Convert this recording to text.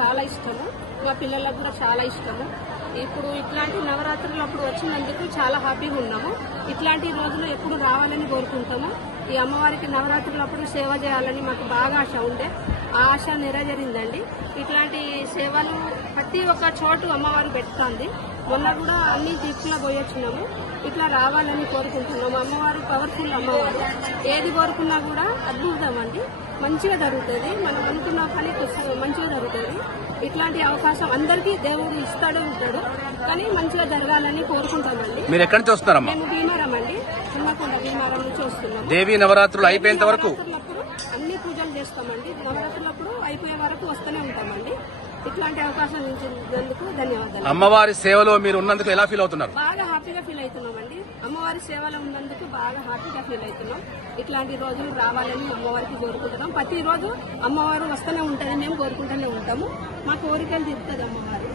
చాలా ఇష్టము, మా పిల్లలకు కూడా చాలా ఇష్టము. ఇప్పుడు ఇట్లాంటి నవరాత్రులు అప్పుడు వచ్చినందుకు చాలా హ్యాపీగా ఉన్నాము. ఇట్లాంటి రోజులు ఎప్పుడు రావాలని కోరుకుంటాము. ఈ అమ్మవారికి నవరాత్రులు అప్పుడు సేవ చేయాలని మాకు బాగా ఆశ ఉండే, ఆ ఆశ నెరవేరిందండి. ఇట్లాంటి సేవలు ప్రతి ఒక్క చోటు అమ్మవారు పెడుతుంది. మొన్న కూడా అన్ని దిక్కులా పోయొచ్చినాము. ఇట్లా రావాలని కోరుకుంటున్నాము. అమ్మవారు పవర్ఫుల్ అమ్మవారు, ఏది కోరుకున్నా కూడా అద్భుతం అండి, మంచిగా జరుగుతుంది. మనం అనుకున్న పని మంచిగా జరుగుతుంది. ఇట్లాంటి అవకాశం అందరికీ దేవుడు ఇస్తాడు కానీ మంచిగా జరగాలని కోరుకుంటామండి. మీరు ఎక్కడి నుంచి వస్తున్నారమ్మా? మేము భీమారం అండి, చిన్నకొండ భీమారం నుంచి వస్తున్నాము. దేవీ నవరాత్రులు అయిపోయేంత వరకు అన్ని పూజలు చేస్తామండి. నవరాత్రులప్పుడు అయిపోయే వరకు వస్తూనే ఉంటామండి. ఇట్లాంటి అవకాశం ఇచ్చినందుకు ధన్యవాదాలు. అమ్మవారి సేవలో మీరు ఉన్నందుకు ఎలా ఫీల్ అవుతున్నారు? బాగా హ్యాపీగా ఫీల్ అవుతున్నామండి. అమ్మవారి సేవలో ఉన్నందుకు బాగా హ్యాపీగా ఫీల్ అవుతున్నాం. ఇట్లాంటి రోజులు రావాలని అమ్మవారికి కోరుకుంటున్నాం. ప్రతిరోజు అమ్మవారు వస్తూనే ఉంటుంది, మేము కోరుకుంటూనే ఉంటాము. మా కోరికలు తీరుతుంది అమ్మవారు.